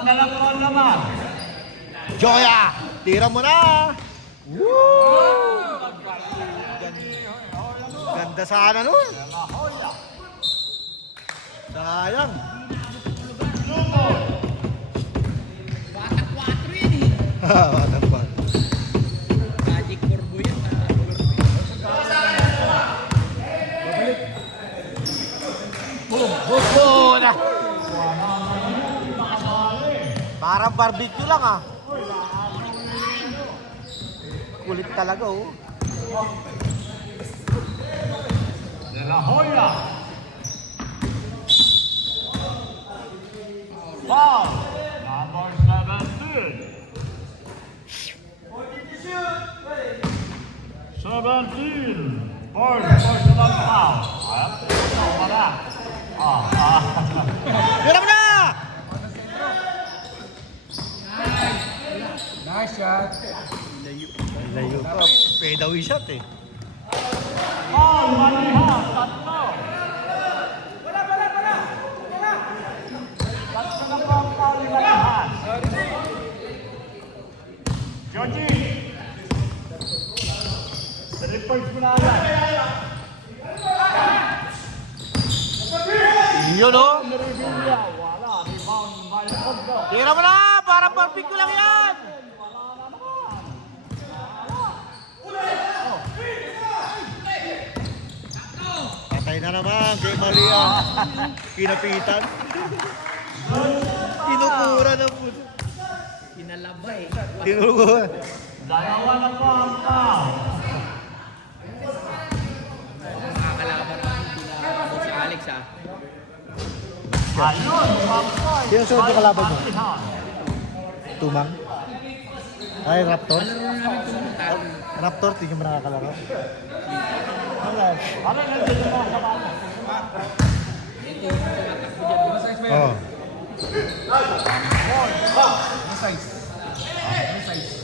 Dalawang naman. Joya! Tira mo na! Woo! Ganda sana nun. Sayang. Batang 4 yan eh. Batang ba? Magic Corbo yan. Na. Parang barbecue lang ah. Kulit talaga oh. De La Hoya. Foul. Number 17. 17. First personal foul. Wala. Tira mo na! Nice shot. Layo pa. Fadeaway shot eh. Foul, malihan. Tatlo. Tatlo na po ang foul ni malihan. Joji. 3 points mo na agad. Yun oh. Wala. Rebound by Kondo. Tira mo na! Parang barbecue lang yan! Patay na naman kay Maria. Kinapitan. Tinukura na po. Pinalaba eh. Tinukura. Dalawa na po ang foul. Makakalaban natin sila si Alex ah. Ayun, 1 point. Sino sunod yung kalaban mo? Malihan. Tumang. Ay, Raptors. Laro na namin tumuntan. Raptors, hindi nyo mo nakakalaro. Ano? Ano yung dito mo sa bala? Ito yung tumatakbo dyan. Ano size ba yan? Oo. Ano size? Ano size?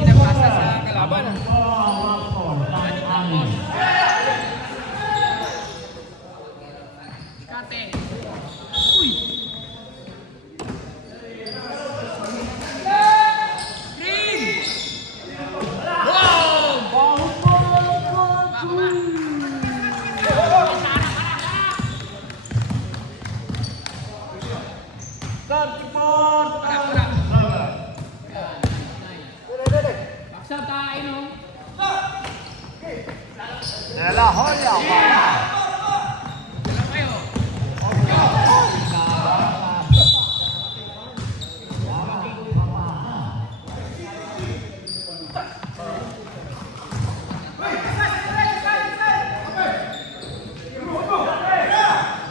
Pinapasa sa kalaban ah. Kate. Uy! Green! Wow! Mama! Baksa tayo no? De La Hoya, wala. Dala kayo.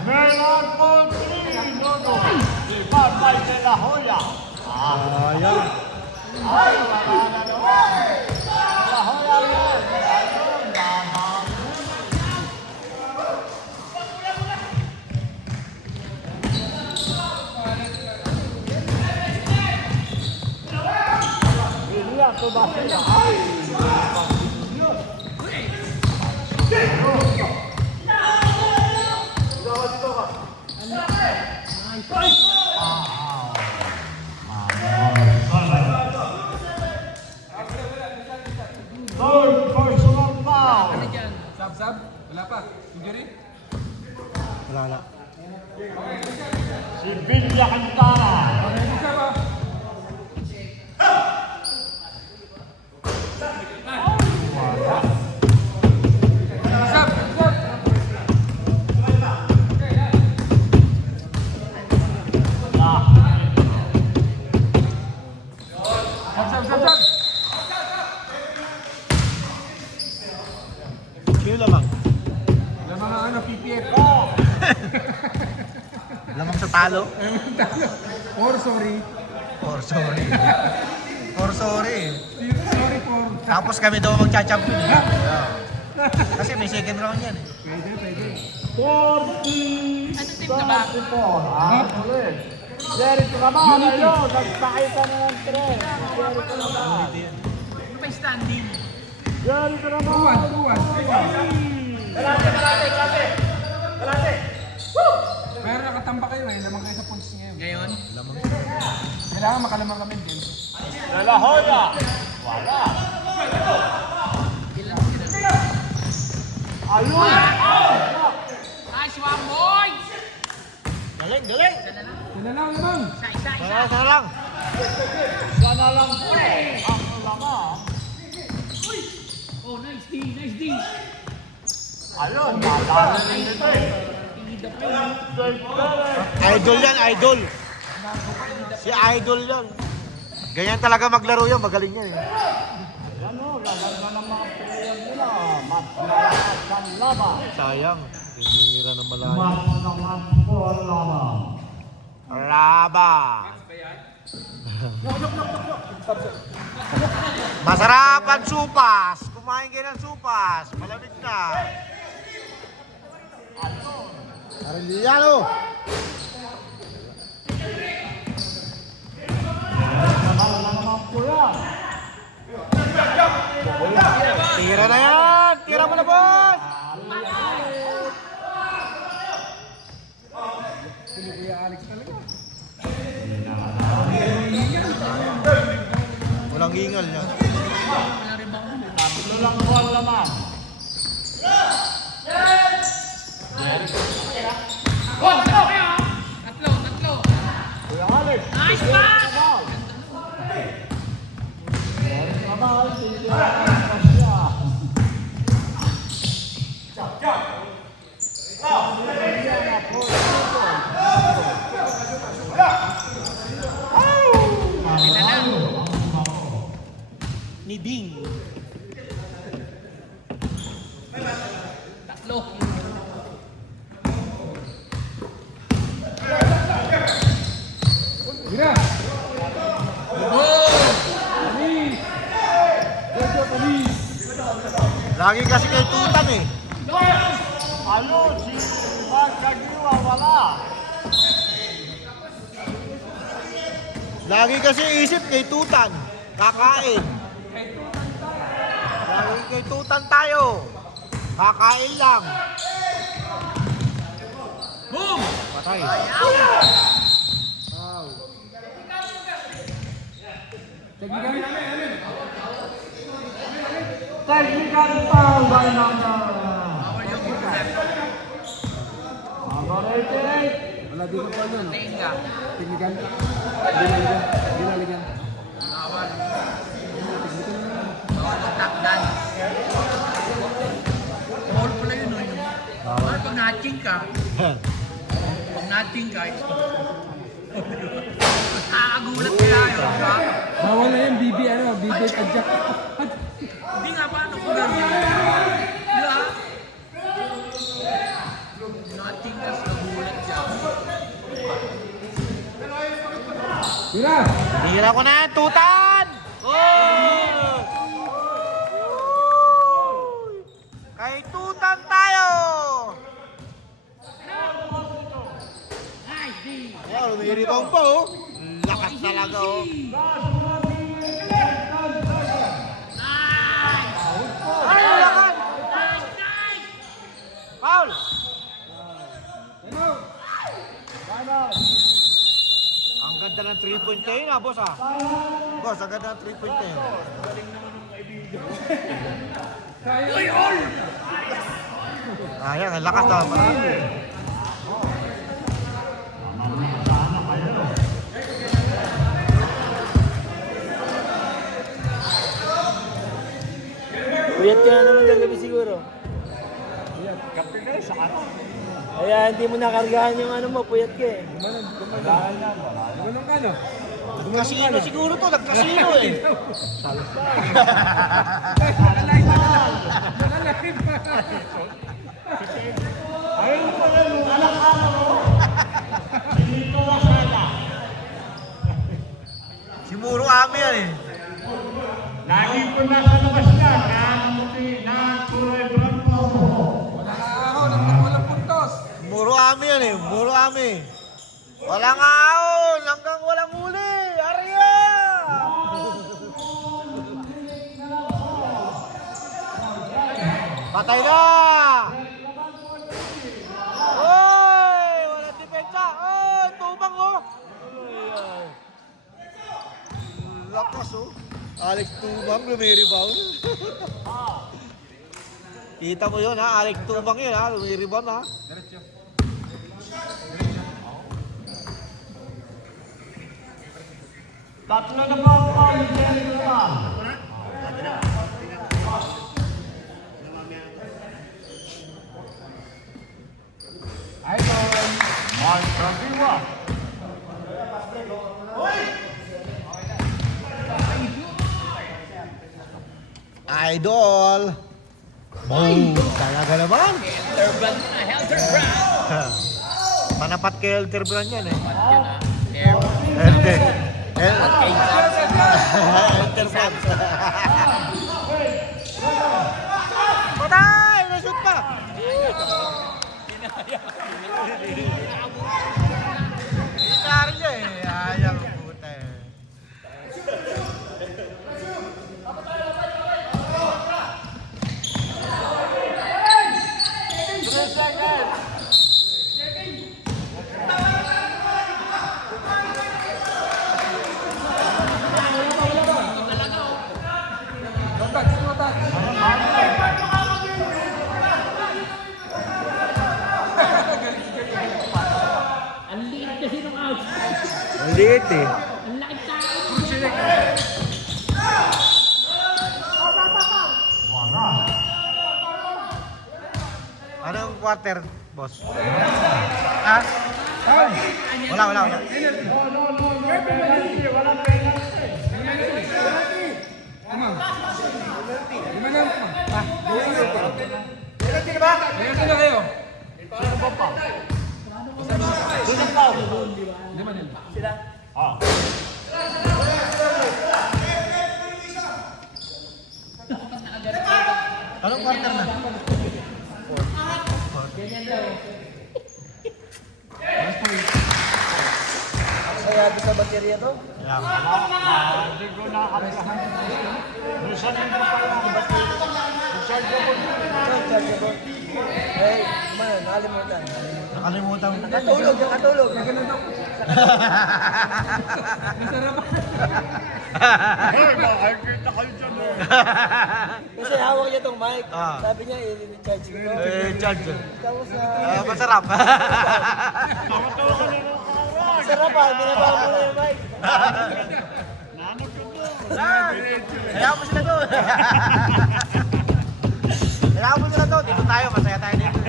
Meron po 3, Nono. Rebound by De La Hoya. Ayan. Ay, wala na naman. De La Hoya rin. Ayun, naman. Iliya, tumasiya. Ay! Third personal foul. Ano dyan? Sab? Wala pa. Injury? Wala na. Si Villa Cantara. Ready ka ba? Sab! Sab! Sab! Sab! Sab! Sino lamang? Wala mga ano, PPF. Lamang sa talo? Or sorry. Or sorry. For sorry. Sorry for... Tapos kami daw magcha-champion. Kasi may second round yan eh. Pwede, pwede. 40 Ano team ka ba? 34. Ulit. Jericho naman, ayun, nagpakita na ng 3. Jericho naman. Ano ba yung standing? Jericho Tuwan, naman. tuwan. Pero nakatamba kayo eh, lamang kayo sa points ngayon. Ngayon? Kailangan makalamang kami din. De La Hoya. Wala. Ilan sila? Ayun. Nice one, boy! Galing, galing. Sila lang naman. Isa. Sana lang. Sana lang po ang lamang. Oh, nice D, nice D. Ayun, matalo rin ito eh. Pinida pa yun. Idol yan, idol. Si idol yan. Ganyan talaga maglaro yan, magaling yan eh. Yan o, lalag na ng mga player nila. Mas malakas ang laban. Sayang, hinihira ng malayo. Mas naman po ang laban. Laba. Masarapan supas. Kumain kayo ng supas. Malamig na. Arellano. Naman na naman po yan. Tira na yan. Tira mo na, boss. Sino Kuya Alex talaga? Walang hingal niya. Tatlo lang po ang laman. Oh, tatlo kayo! Tatlo. Kuya Alex. Nice pass! Kamal, titirahan pa siya. Yan na po. Sila lang. Ni Bing. Tatlo. Gira! Panis! Jojo Panis! Lagi kasi kay Tutan eh. Ano, si Mark Kagiwa wala. Lagi kasi isip kay Tutan. Kakain. Lagi kay Tutan tayo. Kakain lang. Boom! Patay. Technical foul by number. Number 88. Wala di ko pa yun. Tenga. Tignigan. Ginaligan. Takdan. Ball pala yun, no? Bawal pag nating ka. Pag nating ka, nakakagulat kaya yun, ba? Bawal na yun, BB adjust. Hindi nga, paano kung gano'n? Di ba? Nating ka, nagulat siya. Gira! Tira ko na, Tutan! Oh! Kay Tutan tayo! Nice, D! Ayan, may rebound pa oh. Lakas talaga oh. Nice! Ay, lakas! Nice, nice! Foul! Ang ganda ng 3-point kayo na, boss ah. Boss, ang ganda ng 3-point kayo. Uy, all! Ayan, ang lakas na. Puyat ka na naman kagabi siguro. Kapit na sa kanan. Kaya hindi mo nakargahan yung ano mo, puyat ka eh. Dahil na, wala. Gumanong ka, no? Nagkasino siguro to, nagkasino eh. Ayun ko na yung anak-anak mo. Sinito na sana. Si Muro Ami yan eh. Lagi ko nasa labas na. Namuti na kulay brown po ako. Walang puntos. Muro ami yan eh. Muro ami. Walang ahon hanggang walang huli. Arya! Patay na! Oy! Walang depensa! Oy! Tubang oh! Ay. Lakas oh! Alex Tubang lumiribaw. Kita mo yun ha? Alex Tubang yun ha? Lumiribaw ha? Tatlo na po ako ang Jerry naman. Idol, Mark Rabiwa. Idol! Boom! Talaga naman! Helterbrand na, Helterbrand. Panapat kay Elterbrand yan eh. Yan ah. Air. Elterbrand. Patay! Nashoot pa! Inari niya eh. Ayaw puta eh. Ang liit kasi ng out. Ang liit eh. Ang laki tayo. Anong quarter, boss? Ha? Wala, wala, wala. Ayan na kayo. Anong quarter na? Sayado sa baterya to. Hindi ko nakakasahan. Minsan hindi pa lang. Rechargeable. Chargeable. Eh, man, nakalimutan. Nakalimutan mo. Nakatulog, nakatulog. Hey, makakita kayo dyan. Kasi hawak niya tong mic. Ah. Sabi niya, i-recharge ko. Eh, charge. Tapos Masarap. Nakatawa ka nila kawan. sarap ah, binaba mo na yung mic. Nanok ko to. Kaya mo sila doon. Kaya mo sila doon. Dito tayo, masaya tayo dito.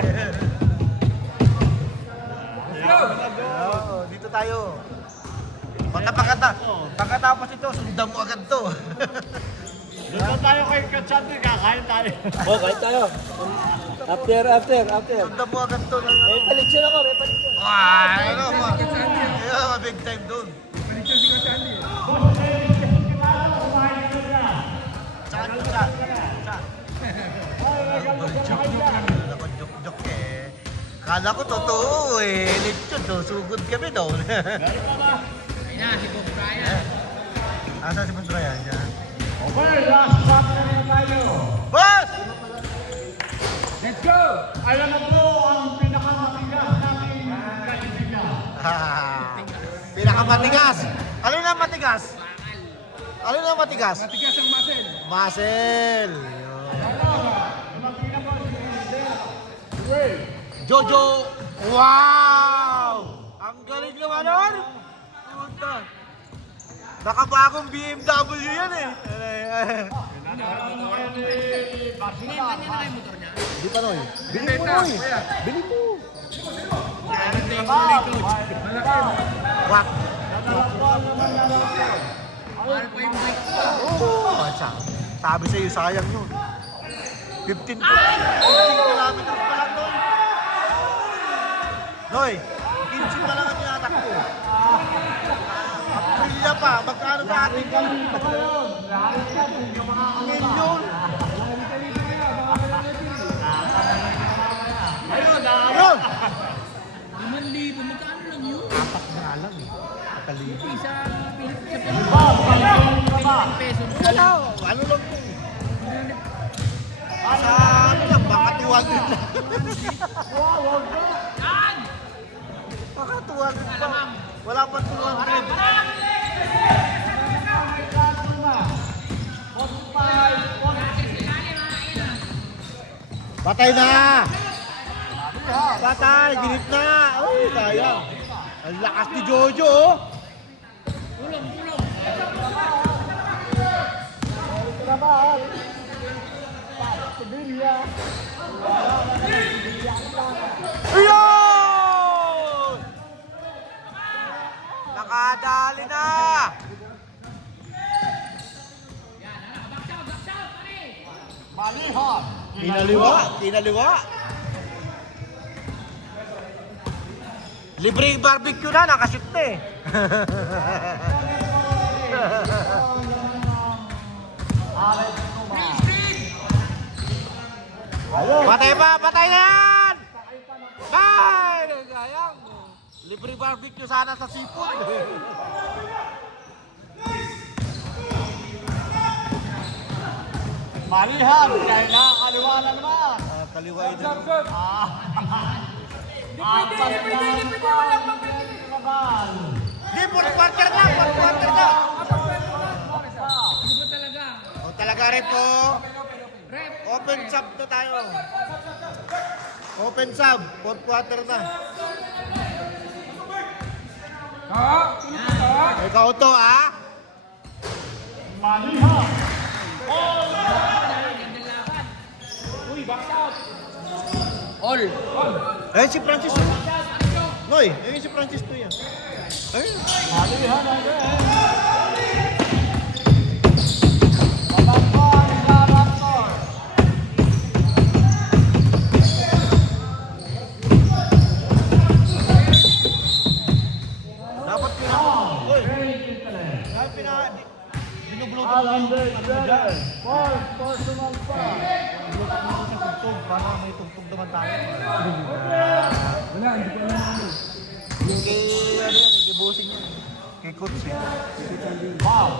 Oo, dito tayo. Pagkatapos ito, sundan mo agad to. Dito tayo kay Katsati, kakain tayo. Oh, kahit tayo. After. Sundan mo agad to. May paliksyon ako, may paliksyon. Ay, ano mo. Big time doon. Saan yun siya? Joke eh. Kala ko totoo eh. Lechon to. Sugod kami doon. Ayun na, si Bob Brian. Asa si Buntrayan dyan? Okay, last shot na rin tayo. Boss! Let's go! Alam mo po ang pinakamatigas natin kaibigan. Pinakamatigas. Ano na matigas? Ano na matigas? Matigas ang muscle. Muscle. Lumakita po si Ray. Jojo. Wow! Ang galing naman nun. Puta. Nakabagong BMW yan eh. Binenta niya na yung motor niya. Di pa Noy. Bili mo Noy. Bili mo. Meron na yung kulay coach. Wak. Mahal pa yung mic ko. Oo. Sabi sa'yo, sayang yun. 15 kilometers pa lang Noy. Noy, 15 pa lang ang tinatakbo. April na pa, magkano sa ating Milyon. Ayun, Ayun! 5,000, magkano lang yun? Apat na lang eh. Katalibo. Isa, peso. Wala. Ano lang po. Sa ano lang, baka 200 lang. Baka 200 lang. Wala pa 200. Patay na! Patay! Ginit na! Ay, sayang. Ang lakas ni Jojo, oh! trabaho. Padilla. Ayun! Nakadali na! Malihon. Kinaliwa! Kinaliwa! Libre yung barbecue na, nakashoot na eh. Patay pa! Patay na yan! Ay! Sayang! Libre barbecue sana sa sipon. Malihan. Kaya na, kaliwa na naman. Kaliwa ito. Di, fourth quarter na! Fourth quarter na! Ano ba talaga? O talaga rin po. Open sub to tayo. Open sub. Fourth quarter na. Ikaw to, ah. Malihan. All. Eh, si Francis. Noy, si Francis to yan. Ayun. Malihan again. Babangkon sa Raptor. Dapat Oy. Dapat binubulutan mo Alan yung Davis. Fourth personal foul. tugtog para may tugtog naman tayo. Wala, hindi ko alam ano. Yung kay, ano yan, kay bossing yan. Kay coach eh. Foul.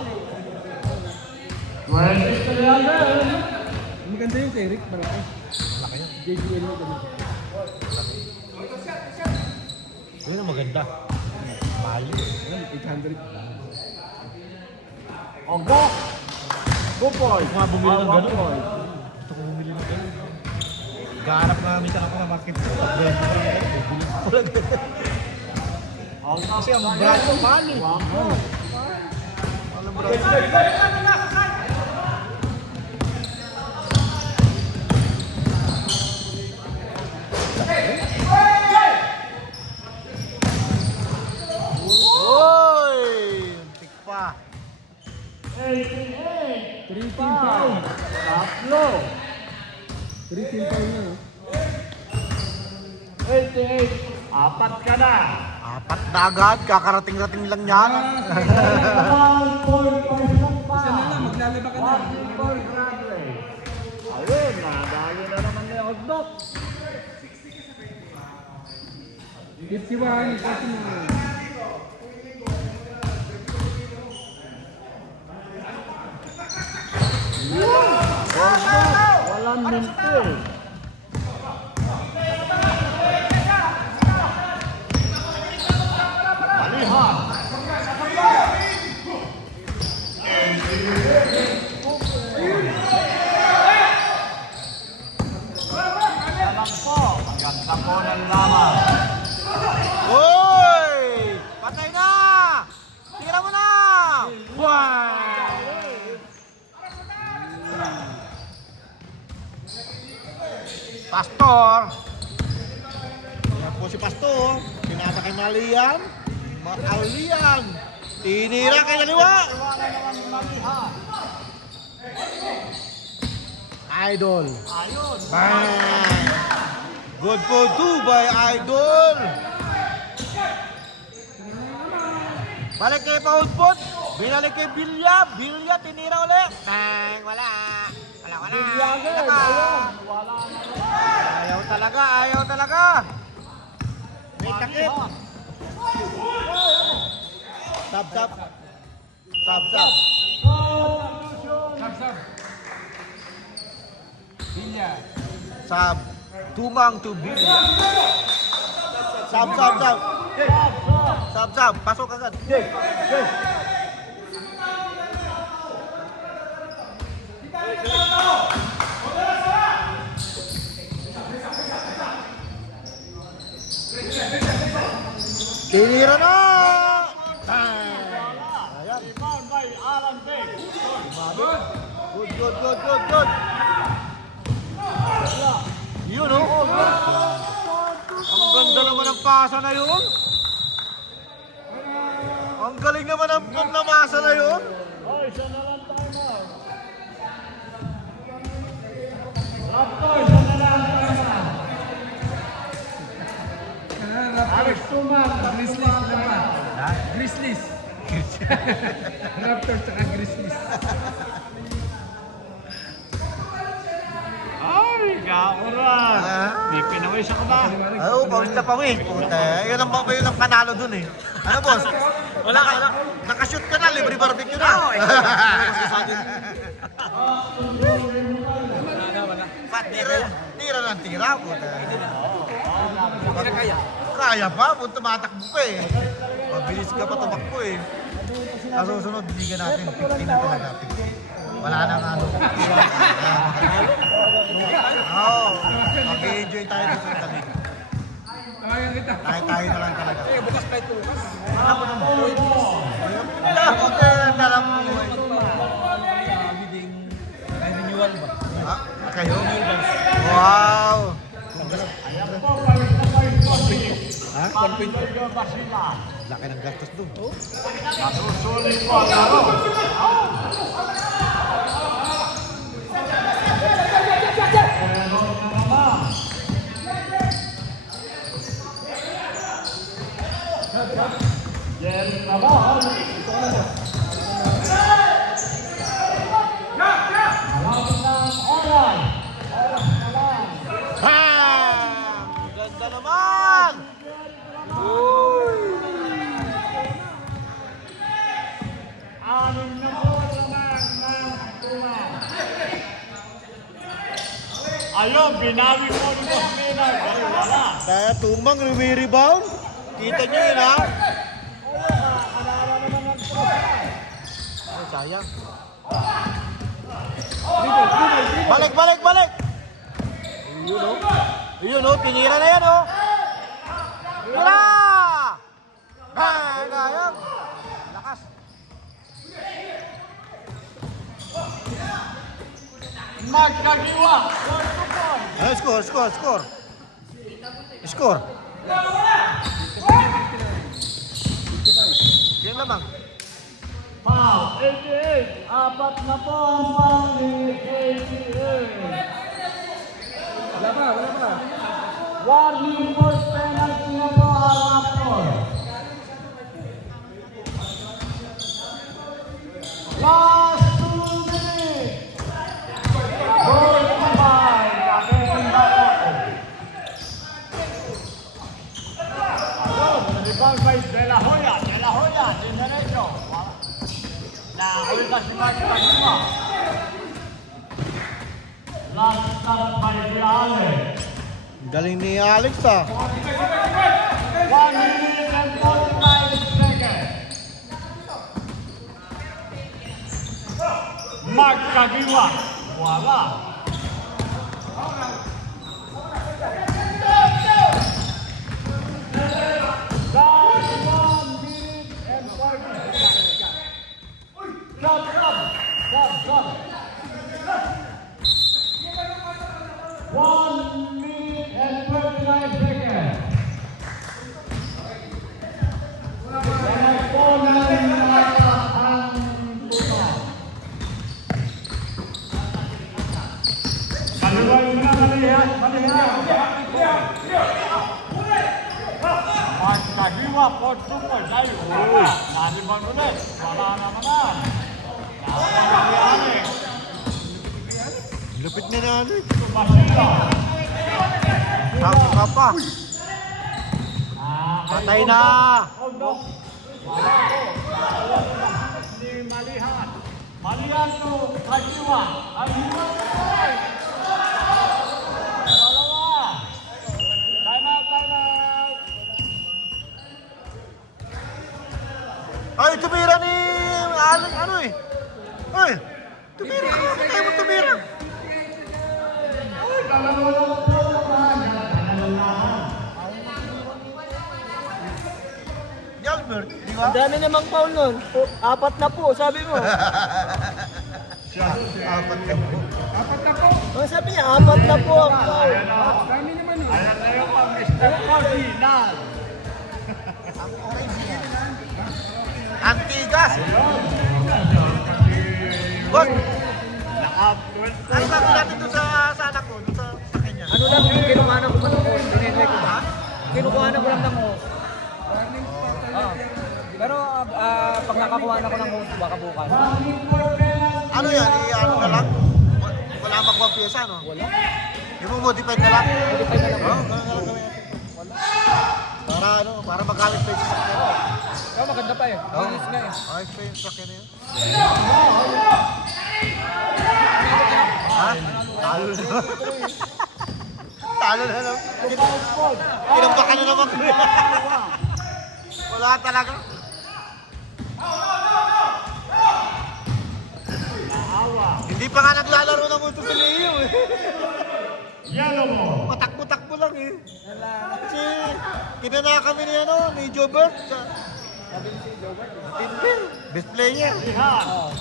23 again. Maganda yung kay Rick, malaki. Laki yun. JGL mo ganun. Yun ang maganda. Mahal yun. 800. Ogo. 2 points. Mga bumili ng 1 ganun. point. Gusto ko bumili ng ganun. Gahanap na kami sa market. Bibili ko lang. Kasi ang brand ko mahal eh. Alam brand. Oy! Tik pa. 88. 3 team Foul. foul. Tatlo. 3 team foul na. 88. Apat ka na. Apat na agad, kakarating-rating lang yan. One point personal Isa na foul. lang, maglalaba ka na. 1 point Bradley. Ayun, nadali na naman ni Ogbot. 51, kasi na. Walang minti. Malihan. Alam po, maganda po ng lamang. Hoy! Patay na! Tira mo na! Wow! Pastor! Yan po si Pastor. Pinasa kay Malian. Malian. Tinira kay Laliwa. Wala naman ni Malihan. Idol. Ayun. Bang! Good for two by Idol. Balik kay Paul Pot. Binalik kay Bilya. Bilya, tinira ulit. Bang, wala. Wala. Bilyagan, Wala. ayun. Wala na. Ayaw talaga. May takip. Sab. Bilya. Sab. Tumang to Bilya. Sab. Pasok agad. Tinira na! Ayan. Rebound by Alan Beck. Good. Yun, oh. Ang ganda naman ng pasa na yun. Ang galing naman ang namasa na yun. Oh, isa na lang time out. Raptor, isa na lang time out. Alex Tuman, Grizzlies naman. Grizzlies. Raptor tsaka Grizzlies. Ay, kakura. May pinawis ako ba? Oo, pawis na pawis. Puta, yun ang panalo dun eh. Ano, boss? Wala. Nakashoot ka na, libre barbecue na. Pat, tira ng tira. Puta. Kaya pa, tumatakbo pa eh. Mabilis ka pa tumakbo eh. Kasusunod, bigyan natin 15 na talaga. Wala nang ano. Oo, mag-enjoy tayo dito sa tabi. Tawagan kita. Tayo na lang talaga. Bukas tayo bukas. Darap mo. Renewal ba? Kayo? Wow! Ha? 1.2. Laki ng gastos doon. Masusulit po ang laro. Jerry Navarro. Malapit ng oras. Oras na lang. Bam! Ganda naman! Anim na po naman ng Tuman. Ayun, binawi po ni Boss Maynard. Ay, wala. Kaya tumang rebound. Kita nyo yun ha? Alala naman ng Tuman. Ay, sayang. Dribble. Balik! Yun o, tinira na yan o. Tira! Bang! Sayang. Lakas. Magkagiwa. Ano, score. Yan lamang. Foul, 88. Apat na po ang foul ni 88. Wala pa. Warning first penalty na po ang Raptor. Last 2 minutes. Goal by Kevin Baco. Rebound by De La Hoya, din derecho. Nakahulga si Mark Kagima. Last start by Viale. Galing ni Alex ah. 1 minute and 45 seconds. Mark Kagima. Wala. Last 1 minute and 40 seconds. Stop. 1 minute and 39 seconds. Nagponan na ang Tuman. Naliban ulit. Wala na naman. Nakapagalianin. Lupit na Alex. Masira. Sako ka pa. Patay na. Ni Malihan. Malihan to Kajiwa. Kajiwa. Dalawa. Time out. Ay, tumira ni Alex. Ano eh? Ay, tumira ka. Kaya mo tumira. Ni Albert, di ba? Ang dami namang foul nun. 4 na po, sabi mo. Apat ka po. Oh, sabi niya, 4 na po ang foul. Ayan na yung pang Mr. Cardinal. Antigas. Boss, ano sabi natin doon sa anak ko? Doon sa kanya? Ano lang, kinukuhanan ko man ako. Dinetry ko ba? Kinukuhanan ko lang ng host. Pero pag nakakuha na ko ng host, baka bukas. Ano yan? Ano na lang? Wala makuha ang pyesa, no? Wala. I-modify na lang? Modify na lang. Oo, ganun na lang gawin natin. Para magamit pa yung sasakyan. Oh, maganda pa eh. Oo. Linis nga eh. Ayos pa yung sasakyan na yun. Ha? Talo na naman. Talo na naman. Kinambakan na naman. Wala talaga. Hindi pa nga naglalaro ng multo sa Leo eh. Yellow mo. Patakbo-takbo lang eh. Kasi kinana kami ni Jobert. Matindi. Best player. Malihan.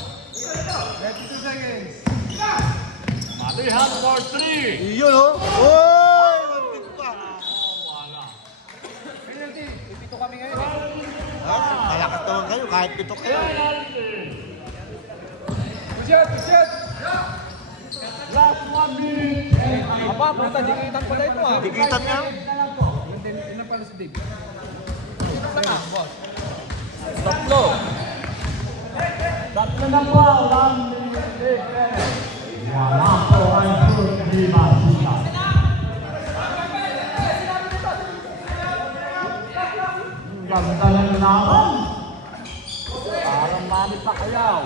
Malihan for 3. Iyon oh. Oy! Mantik pa. Ipito kami ngayon eh. Ha? Malakas naman kayo kahit pito kayo. Last 1 minute. Apa, puta, dikitan pala ito ah. Dikitan nga. Tatlo. Tatlo na po. 1 minute. Wala po ang shoot ni Masita. Ganda ng laban. Parang Manny Pacquiao.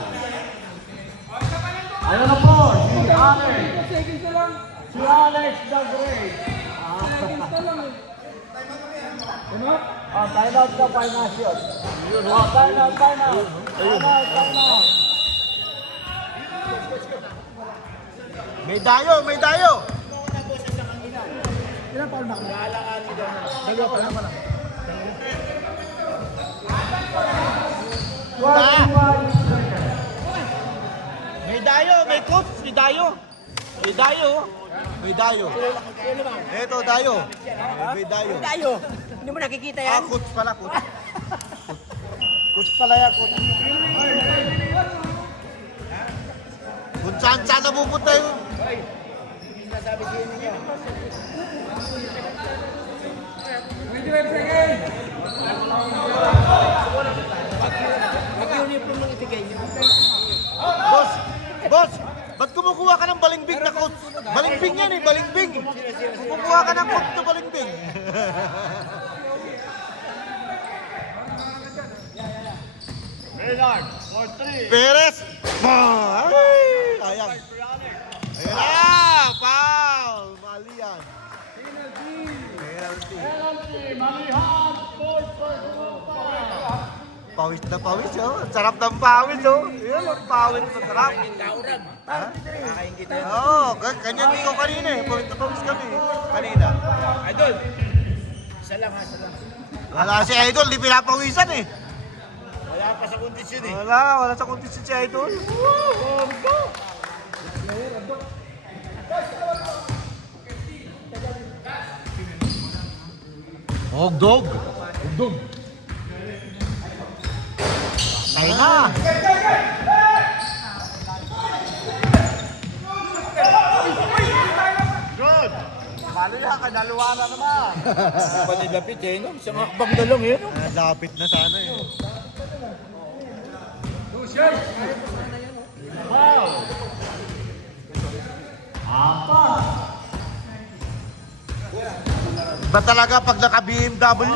Ayun na po, si Alex. Si Alex the Great. Time out ka, final shot. Time out. Time out. May dayo, may dayo. May dayo, may coach, may dayo. May dayo. May dayo. Ito, dayo. May dayo. Tayo. Hindi mo nakikita Ah, yan? coach pala, coach. Coach pala yan, coach. Kung saan napupunta yun. Nag-uniform ng itigay niyo. Boss, ba't kumukuha ka ng balimbing na coach? Balimbing yan eh, balimbing. Kumukuha ka ng coach na balimbing. Maynard for 3. Perez! Ay! Sayang. Ayan na! Foul! Mali yan. Penalty. Penalty, Malihan, Paul for 2. Pawis na pawis, oh. Ang sarap ng pawis, oh. Yan, ang pawis na sarap. Ha? Oo, ganyan din ko kanina eh. Pawis na pawis kami. Kanina. Idol, isa lang. Wala si Idol, di pinapawisan eh. Wala pa sa kondisyon eh. Wala sa kondisyon si Idol. Hogdog. Ay na. Good. Malihan ka, dalawa na naman. Panilapit eh, no? Isang hakbang na lang eh, no? Lapit na sana eh. Wow! Apa! Ba talaga pag naka-BMW?